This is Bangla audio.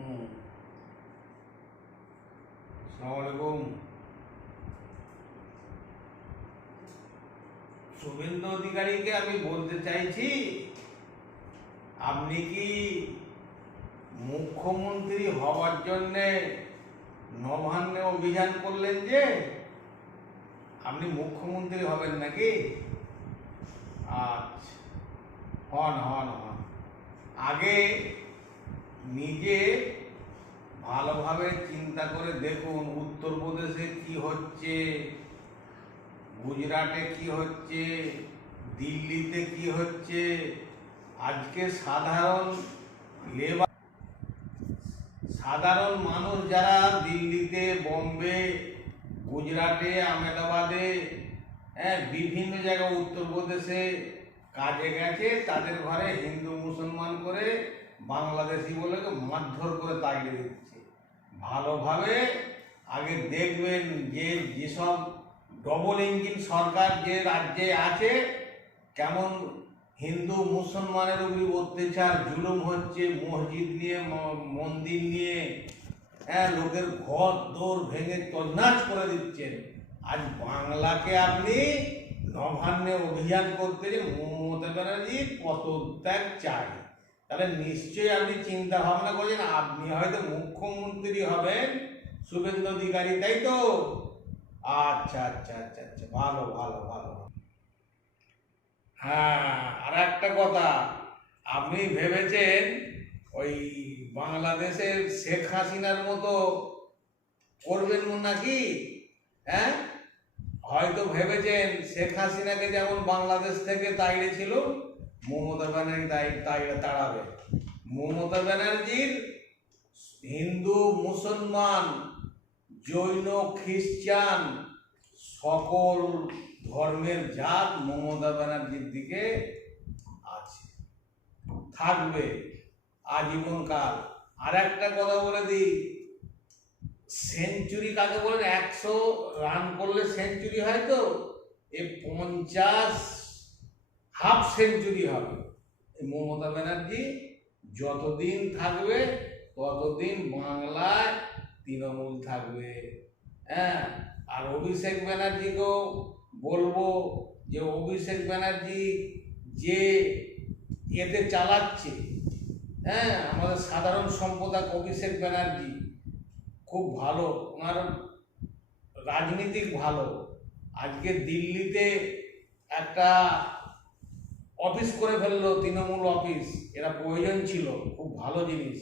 আসসালামু আলাইকুম। শুভেন্দু অধিকারীকে আমি বলতে চাইছি, আপনি কি মুখ্যমন্ত্রী হওয়ার জন্যে নবান্নে অভিযান করলেন যে আপনি মুখ্যমন্ত্রী হবেন নাকি? আচ্ছা, হন হন হন। আগে নিজে ভালোভাবে চিন্তা করে দেখুন উত্তরপ্রদেশে কি হচ্ছে, গুজরাটে কি হচ্ছে, দিল্লিতে কি হচ্ছে। আজকে সাধারণ মানুষ যারা দিল্লিতে, বোম্বে, গুজরাটে, আহমেদাবাদে, বিভিন্ন জায়গায় উত্তরপ্রদেশে কাজে গেছে, তাদের ঘরে হিন্দু মুসলমান করে বাংলাদেশি বলে মারধর করে তাড়িয়ে দিচ্ছে। ভালোভাবে আগে দেখবেন যে যেসব ডবল ইঞ্জিন সরকার যে রাজ্যে আছে, কেমন হিন্দু মুসলমানের উপর অত্যাচার জুলুম হচ্ছে, মসজিদ নিয়ে, মন্দির নিয়ে, লোকের ঘর দৌড় ভেঙে তছনছ করে দিচ্ছেন। আজ বাংলাকে আপনি নবান্নে অভিযান করতে যে মমতা ব্যানার্জি পদত্যাগ চাই, তাহলে নিশ্চয়ই আপনি চিন্তা ভাবনা করছেন আপনি হয়তো মুখ্যমন্ত্রী হবেন শুভেন্দু অধিকারী, তাই তো? আচ্ছা আচ্ছা আচ্ছা আচ্ছা, ভালো ভালো ভালো। হ্যাঁ, আর একটা কথা, আপনি ভেবেছেন ওই বাংলাদেশের শেখ হাসিনার মতো করবেন নাকি? হয়তো ভেবেছেন শেখ হাসিনাকে যেমন বাংলাদেশ থেকে তাড়িয়েছিল, মমতা ব্যানার্জি তাড়াবে। মমতা ব্যানার্জির হিন্দু, মুসলমান, জৈন, খ্রিস্টান সকল ধর্মের জাত মমতা ব্যানার্জির দিকে আছে, থাকবে আজীবনকাল। আর একটা কথা বলে দিই, সেঞ্চুরি কাকে বলেন? 100 রান করলে সেঞ্চুরি হয়, তো এ 50 হাফ সেঞ্চুরি হবে। মমতা ব্যানার্জি যতদিন থাকবে ততদিন বাংলায় তৃণমূল থাকবে। আর অভিষেক ব্যানার্জিকেও বলবো যে অভিষেক ব্যানার্জি যে এতে চালাচ্ছে, আমাদের সাধারণ সম্পাদক অভিষেক ব্যানার্জি খুব ভালো, ওনার রাজনীতিক ভালো। আজকে দিল্লিতে একটা অফিস করে ফেললো, তৃণমূল অফিস, এরা প্রয়োজন ছিল, খুব ভালো জিনিস।